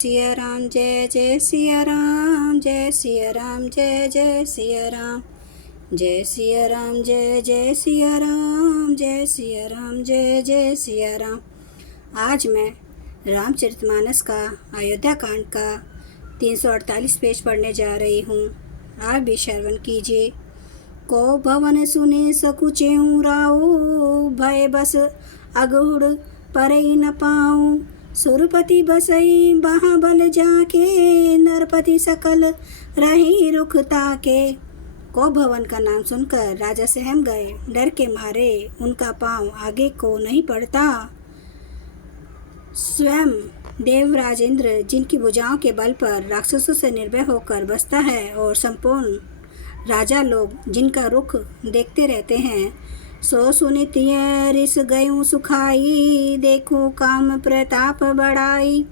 सिया राम जय जय सिया राम, जय सिया राम जय जय सिया राम, जय सिया राम जय जय सिया राम, जय सिया राम जय जय सिया राम। आज मैं रामचरितमानस का अयोध्या कांड का 348 पेज पढ़ने जा रही हूँ। आप भी श्रवण कीजिए। को भवन सुने सकुचेऊ राऊ, भय बस अगुड़ परई न पाऊँ। सुरपति बसई महाबल जाके, नरपति सकल रही रुख ताके। को भवन का नाम सुनकर राजा सहम गए। डर के मारे उनका पांव आगे को नहीं पड़ता। स्वयं देवराजेंद्र जिनकी भुजाओं के बल पर राक्षसों से निर्भय होकर बसता है, और संपूर्ण राजा लोग जिनका रुख देखते रहते हैं, सो सुनित यह रिस गयूं सुखाई। देखूं काम प्रताप बढ़ाई।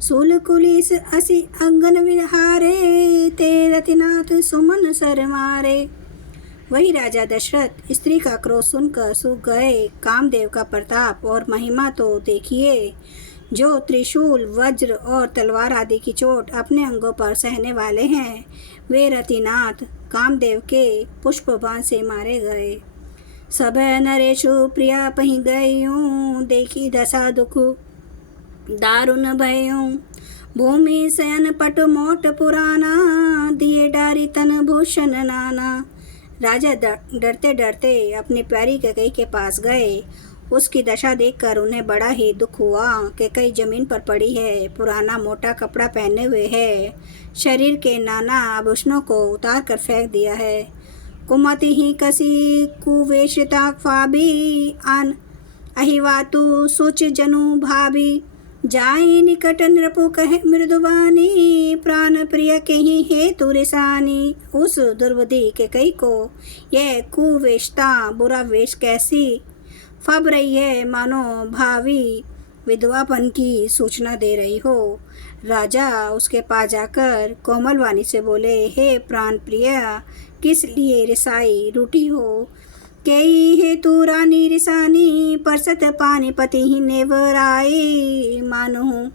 सूल कुलिस असी अंगन विहारे, ते रतिनाथ सुमन सर मारे। वही राजा दशरथ स्त्री का क्रोध सुनकर सूख गए। कामदेव का प्रताप और महिमा तो देखिए, जो त्रिशूल वज्र और तलवार आदि की चोट अपने अंगों पर सहने वाले हैं, वे रतिनाथ कामदेव के पुष्प बाण से मारे गए। सब नरेशु प्रिया पही गयूं, देखी दशा दुख दारुण भयूं। भूमि शयन पट मोट पुराना, दिए डारी तन भूषण नाना। राजा डरते डरते अपनी प्यारी कैकेयी के पास गए। उसकी दशा देखकर उन्हें बड़ा ही दुख हुआ। कैकेयी जमीन पर पड़ी है, पुराना मोटा कपड़ा पहने हुए है, शरीर के नाना आभूषणों को उतार कर फेंक दिया है। कुमति ही कसी कुवेशता ख्वाबी, आन अहिवातु सुच जनु भाभी। जाई निकट नृपु कहे मृदुवानी, प्राण प्रिय कहीं हेतु रिसानी। उस दुर्बुद्धि कैकेयी को यह कुवेशता बुरा वेश कैसी फब रही है, मानो भावी विधवापन की सूचना दे रही हो। राजा उसके पास जाकर कोमल वाणी से बोले, हे प्राण प्रिय, किस लिए रिसाई रूठी हो। केई हेतु रानी रिसानी, परसत पानीपति ही नेवराई। मानहु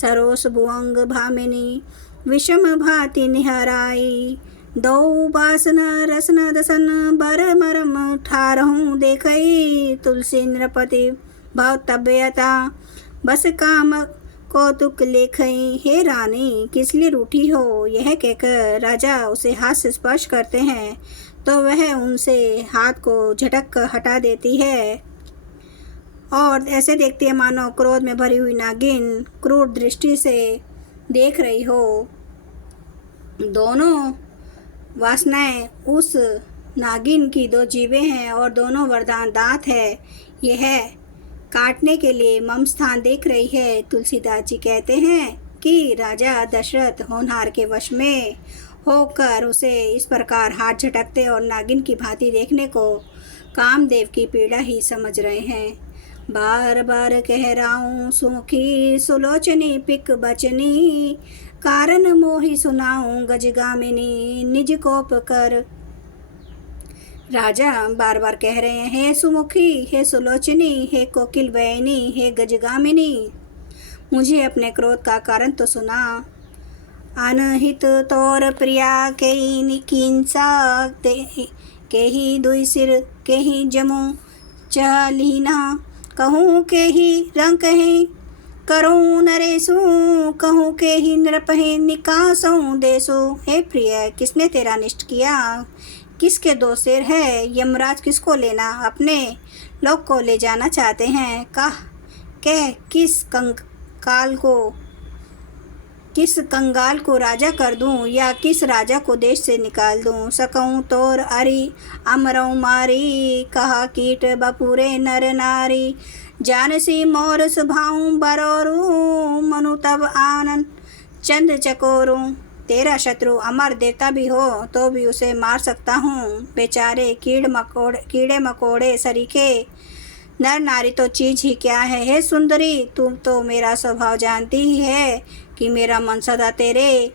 सरोस भुअंग भामिनी, विषम भाति निहराई। दो बासन रसन दसन, बर मरम ठारहूँ देखई। तुलसी नृपति भव तब्यता, बस काम कौतुक लेखई। हे रानी, किस लिए रूठी हो। यह कहकर राजा उसे हाथ से स्पर्श करते हैं, तो वह उनसे हाथ को झटक कर हटा देती है, और ऐसे देखती है मानो क्रोध में भरी हुई नागिन क्रूर दृष्टि से देख रही हो। दोनों वासनाएं उस नागिन की दो जीभें हैं, और दोनों वरदान दांत है। यह काटने के लिए मम स्थान देख रही है। तुलसीदास जी कहते हैं कि राजा दशरथ होनहार के वश में होकर उसे इस प्रकार हाथ झटकते और नागिन की भांति देखने को कामदेव की पीड़ा ही समझ रहे हैं। बार बार कह राऊं सुमुखी, सुलोचनी पिक बचनी। कारण मोहि सुनाऊं गजगामिनी, निज कोप कर। राजा बार बार कह रहे हैं, हे सुमुखी, हे सुलोचनी, हे कोकिल वयनी, हे गजगामिनी, मुझे अपने क्रोध का कारण तो सुना। अनहित तोर प्रिया केही निकिंसा, केही दुई सिर केही जमो चलीना। कहूँ केही रंग कहीं करूँ नरेशु, कहूँ केही नृपहि निकासऊँ देशु। हे प्रिय, किसने तेरा अनिष्ट किया। किसके दो सिर है। यमराज किसको लेना अपने लोक को ले जाना चाहते हैं। कह किस कंगाल को राजा कर दूं, या किस राजा को देश से निकाल दूं। सकऊं तोर अरि अमरऊ मारी, कहा कीट बपुरे नर नारी। जानसी मोर सुभाऊं बरोरू, मनु तब आनन चंद चकोरू। तेरा शत्रु अमर देवता भी हो तो भी उसे मार सकता हूँ। बेचारे कीड़े मकोड़े सरीखे नर नारी तो चीज ही क्या है। हे सुंदरी, तुम तो मेरा स्वभाव जानती ही है कि मेरा मन सदा तेरे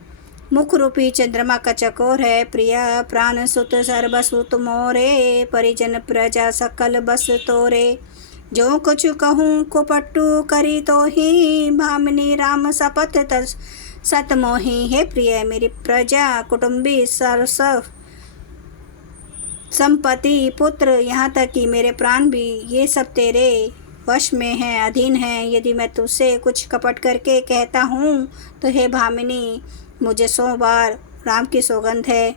मुख रूपी चंद्रमा का चकोर है। प्रिया प्राण सुत सर्वसुत मोरे, परिजन प्रजा सकल बस तोरे। जो कुछ कहूँ कुपट्टू करी तो ही, भामिनी राम शपथ सत मोही। हे प्रिय, मेरी प्रजा, कुटुंबी, सरसव, संपत्ति, पुत्र, यहाँ तक कि मेरे प्राण भी, ये सब तेरे वश में हैं, अधीन हैं। यदि मैं तुझसे कुछ कपट करके कहता हूँ तो हे भामिनी, मुझे 100 बार राम की सौगंध है।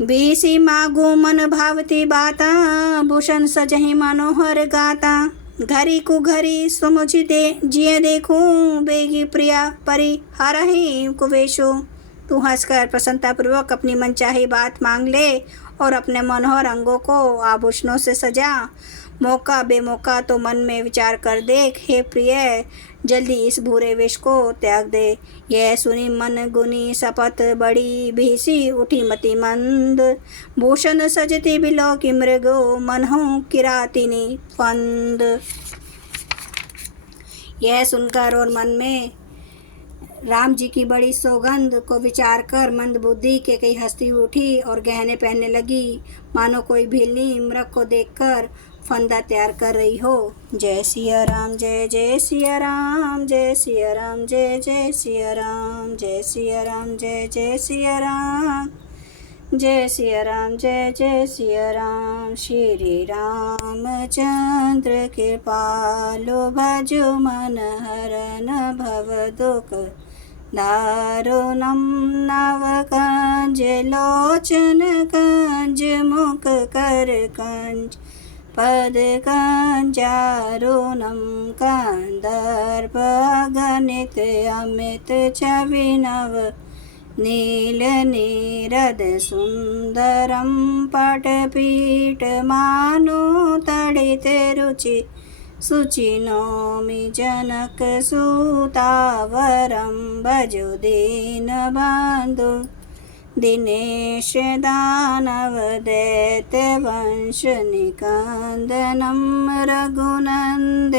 बीसी मागू मन भावती बाता, भूषण सजहि मनोहर गाता। घरी को घरी सुमुझ दे जिये देखूं, बेगी प्रिया परि हरहि कुवेशो। तू हंसकर प्रसन्नतापूर्वक अपनी मनचाही बात मांग ले और अपने मनोहर अंगों को आभूषणों से सजा। मौका बेमौका तो मन में विचार कर देख। हे प्रिय, जल्दी इस बुरे वेश को त्याग दे। यह सुनी मन गुनी शपथ बड़ी, भीसी उठी मति मंद। भूषण सजती बिलो की मृगो, मनहु किरातिनी फंद। यह सुनकर और मन में राम जी की बड़ी सौगंध को विचार कर मंद बुद्धि के कई हंसती उठी और गहने पहनने लगी, मानो कोई भीलनी मृग को देखकर फंदा तैयार कर रही हो। जय सिया राम, जय जय सिया राम, जय सिया राम, जय जय सिया राम, जय सिया राम, जय जय सिया राम, जय सिया राम, जय जय सिया राम। श्री रामचंद्र कृपालो, भजो मन हरन भव दुख दारुणम। नव कंज लोचन कंज, मुख कर कंज, पद कंजारुणम। कंदर्प गणित अमित छवि नव, नील नीरद सुंदरम। पटपीठ मानो तड़ित रुचि, शुचि नौमि जनक सुतावरम। भजो दीन बंधु दिनेश दानव, दैत्य वंश निकंदनम। रघुनंदन